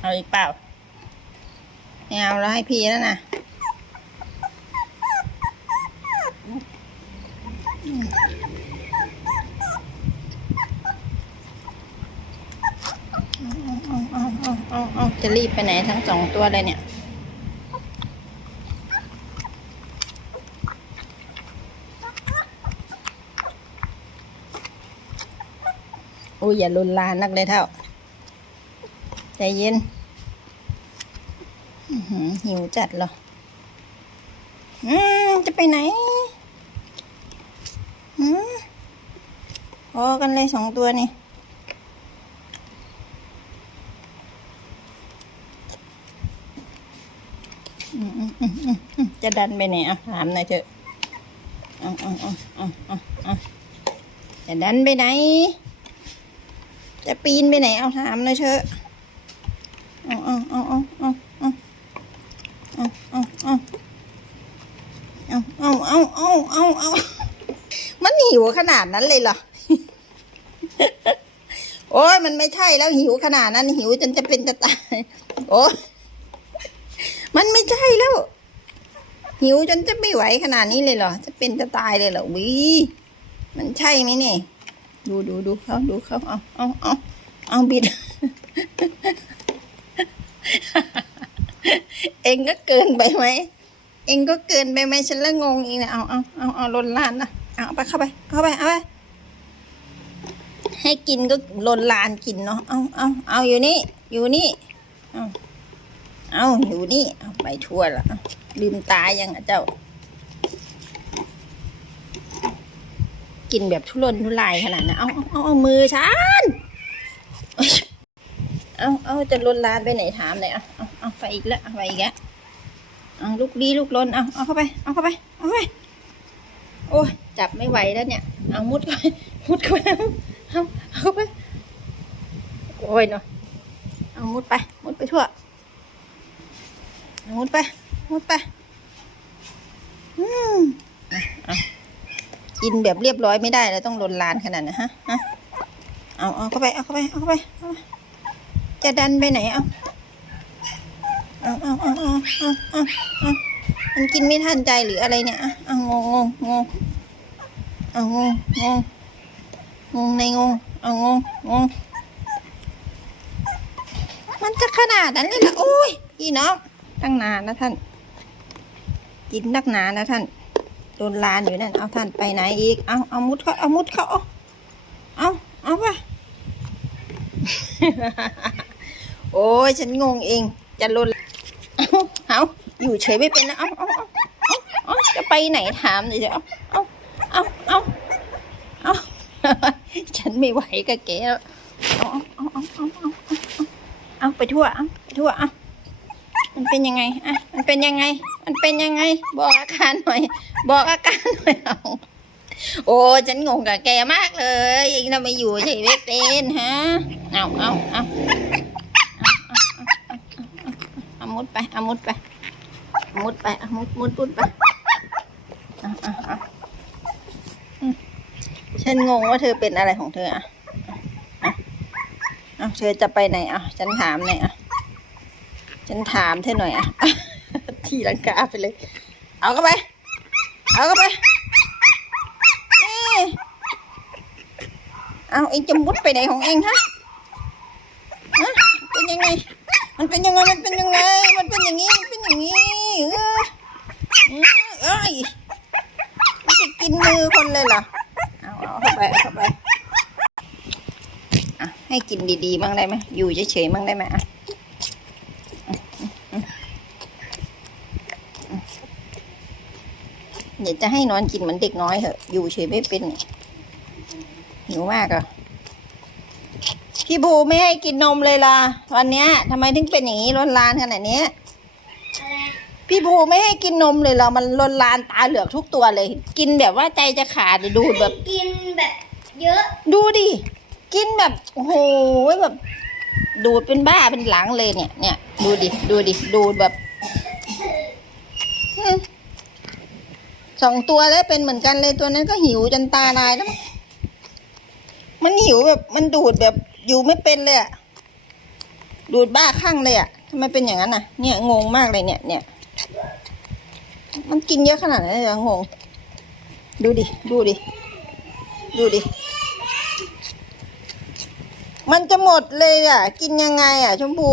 เอาอีกเปล่าไม่เอาแล้วให้พี่แล้วนะอืมเอจะรีบไปไหนทั้งสองตัวเลยเนี่ยโอ้ยอย่าลุนลานนักเลยเท่า ใจเย็นหิวจัดเหรอ อืม จะไปไหน อืมพอกันเลยสองตัวนี่ จะดันไปไหนอะถามหน่อยเถอะเอะอะอะอะอะอะจะดันไปไหน จะปีนไปไหน เอาถามหน่อยเถอะ เอาเอาเอาเอาเอาเอาเอาเอาเอาเอาเอาเอาเอาเอามันหิวขนาดนั้นเลยเหรอ โอ้ยมันไม่ใช่แล้วหิวขนาดนั้น หิวจนจะเป็นจะตาย โอ้มันไม่ใช่แล้ว หิวจนจะไม่ไหวขนาดนี้เลยเหรอ จะเป็นจะตายเลยเหรอวิมันใช่ไหมเนี่ย ดูดูดูเขาดูเขาเอาเอาเอาเอาบิด เองก็เกินไปไหม เองก็เกินไปไหมฉันละงงเองนะเอาเอาเอาเอาลนลานนะเอาไปเข้าไป เข้าไปเอาไปให้กินก็ลนลานกินเนาะเอาเอาเอาอยู่นี่ อยู่นี่ เอาเอาอยู่นี่เอาไปทั่วละลืมตายังอะเจ้า กินแบบทุรนทุรายขนาดนั้นเอาเอาเอาเอามือฉัน เอาเอาจะลนลานไปไหนถามเลยเอาเอาเอาไปอีกแล้วเอาไปอีกแล้วเอาลูกดีลูกลนเอาเอาเข้าไป เอาเข้าไป เอาเข้าไป โอ้ยจับไม่ไหวแล้วเนี่ย เอามุดเข้าไปมุดเข้าไปเอาเอาเข้าไป โอ้ยเนาะ เอามุดไป มุดไปทั่วเอามุดไป มุดไป อืมอาเอากินแบบเรียบร้อยไม่ได้แล้วต้องลนลานขนาดนะฮะฮะเอาเอาเข้าไป เอาเข้าไป เอาเข้าไปเอาไป จะดันไปไหนเอาเอาเอาเอาเอาเอาเอาเอามันกินไม่ทันใจหรืออะไรเนี่ยอะเอางงงงงเอางงงงงงในงงเอางงงงมันจะขนาดนั้นเลยเหรอโอ้ยพี่น้องตั้งนานนะท่านกินนักหนานะท่านโดนลานอยู่นั่นเอาท่านไปไหนอีกเอาเอามุดเขาเอามุดเขาเอาเอาเอาไป โอ้ยฉันงงเอง จะลนเอาเอาอยู่เฉยไม่เป็นนะเอาเอาเอาเอาจะไปไหนถามหน่อยเดี๋ยวเอาเอาเอาเอาฉันไม่ไหวกับแกแล้วเอาเอาเอาเอาเอาเอาไปทั่วเอาไปทั่วเอามันเป็นยังไงอะมันเป็นยังไง มันเป็นยังไง บอกอาการหน่อย บอกอาการหน่อยเอาโอ้ฉันงงกับแกมากเลยยังทำไมอยู่เฉยไม่เป็นฮะเอาเอาเอา เอามุดไปเอามุดไปเอามุดไปเอามุดมุดมุดไปอาเอาเอาอืมฉันงงว่าเธอเป็นอะไรของเธออะอะเอาเธอจะไปไหนอะฉันถามหน่อยอะฉันถามเธอหน่อยอะทีลังกาไปเลย เอาเข้าไป เอาเข้าไปนี่เอาเองจะมุดไปไหนของเองฮะฮะเป็นยังไง มันเป็นยังไงมันเป็นยังไง มันเป็นอย่างนี้มันเป็นอย่างนี้เออเอ้ยมันจะกินมือคนเลยเหรอเอาเอาเข้าไปเข้าไปอะให้กินดีๆบ้างได้ไหมอยู่เฉยๆบ้างได้ไหมอะเดี๋ยวจะให้นอนกินเหมือนเด็กน้อยเหอะ อยู่เฉยไม่เป็นเนี่ยหิวมากอะ พี่ภูไม่ให้กินนมเลยล่ะวันเนี้ยทำไมถึงเป็นอย่างนี้ร้นลานขนาดนี้ พี่ภูไม่ให้กินนมเลยเหรอมันลนลานตาเหลือกทุกตัวเลย กินแบบว่าใจจะขาดเลยดูดแบบ กินแบบเยอะ ดูดิ กินแบบโอ้โหแบบ ดูดเป็นบ้าเป็นหลังเลยเนี่ยเนี่ยดูดิดูดิดูดแบบอืมสองตัวแล้วเป็นเหมือนกันเลยตัวนั้นก็หิวจนตาลายแล้ว มั้งมันหิวแบบมันดูดแบบ อยู่ไม่เป็นเลยอะดูดบ้าคลั่งเลยอะทำไมเป็นอย่างนั้นอะ เนี่ยงงมากเลยเนี่ยเนี่ย มันกินเยอะขนาดไหนเลยอะงง ดูดิ ดูดิ ดูดิ มันจะหมดเลยอะกินยังไงอะชมพู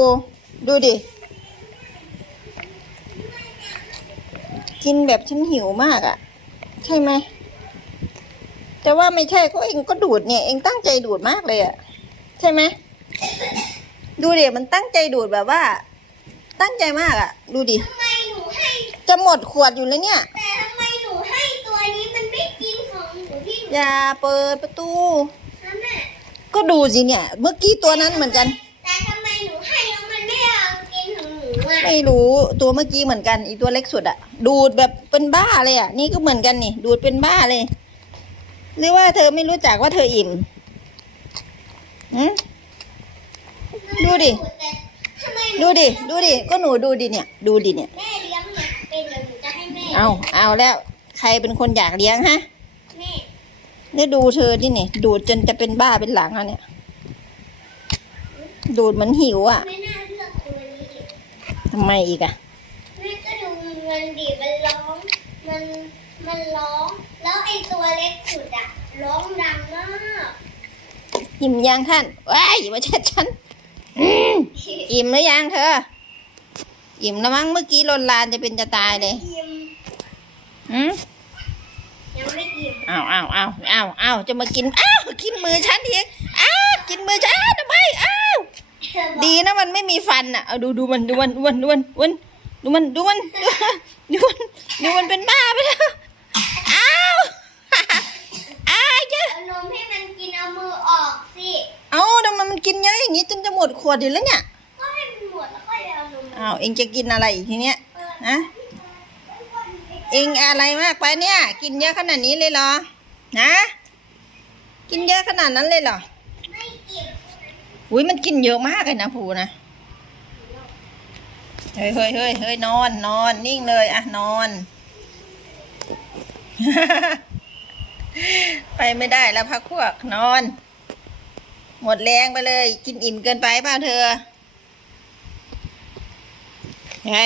ดูดิ กินแบบฉันหิวมากอะใช่ไหมแต่ว่าไม่ใช่ก็เองก็ดูดเนี่ย เองตั้งใจดูดมากเลยอะ ใช่ไหม ดูดิมันตั้งใจดูดแบบว่า ตั้งใจมากอะดูดิ ทำไมหนูให้ จะหมดขวดอยู่เลยเนี่ย แต่ทำไมหนูให้ตัวนี้มันไม่กินของหนูที่หนูอย่าเปิดประตู ทำแม่ก็ดูสิเนี่ย เมื่อกี้ตัวนั้นเหมือนกัน แต่ทำไมหนูให้แล้วมันไม่เอากินของหนูอะไม่รู้ตัวเมื่อกี้เหมือนกันอีตัวเล็กสุดอะดูดแบบเป็นบ้าเลยอะนี่ก็เหมือนกันนี่ ดูดเป็นบ้าเลย หรือว่าเธอไม่รู้จักว่าเธออิ่มหืม ดูดิแต่ทำไมหนูดูดิ ดูดิ ก็หนูดูดิเนี่ย ดูดิเนี่ย แม่เลี้ยงเนี่ยเป็นเดี๋ยวหนูจะให้แม่ เอาเอาแล้ว ใครเป็นคนอยากเลี้ยงฮะแม่เนี่ยดูเธอที่นี่ ดูดจนจะเป็นบ้าเป็นหลังอะเนี่ย ดูดเหมือนหิวอะไม่น่าเลือกตัวนี้อีกทำไมอีกอะแม่ก็ดูมันดีมันร้อง มัน มันร้อง แล้วไอ้ตัวเล็กสุดอะร้องดังมาก อิ่มยังท่านว้ายอย่ามาเช็ดฉันอืมอิ่มหรือยังเธอ อิ่มแล้วมั้งเมื่อกี้ลนลานจะเป็นจะตายเลยอิ่มอืมยังไม่อิ่มอ้าวอ้าวอ้าวอ้าวอ้าวจะมากินอ้าวกินมือฉันอีกอ้าวกินมือฉันทำไมอ้าวดีนะมันไม่มีฟันอะเอาดูดูมันดูมันดูมันดูมันดูมันดูมันดูมันดูมันดูมันเป็นบ้าไปแล้ว อ้าว อ้าวเยอะ เอานมให้มันกินเอามือออกสิ เอาทำไมมัน กินเยอะอย่างนี้จนจะหมดขวดอยู่แล้วเนี่ยก็ให้มันหมดแล้วค่อยเอานมอ้าวเองจะกินอะไรอีกทีเนี้ยเปิดฮะเองอะไรมากไปเนี่ย กินเยอะขนาดนี้เลยเหรอนะกินเยอะขนาดนั้นเลยเหรอไม่อิ่มอุ้ยมันกินเยอะมากเลยนะภูนะเฮ้ยเฮ้ยเฮ้ยเฮ้ยนอนนอนนิ่งเลยอะนอน ไปไม่ได้แล้วพักพวกนอน หมดแรงไปเลย กินอิ่มเกินไปเปล่าเธอไง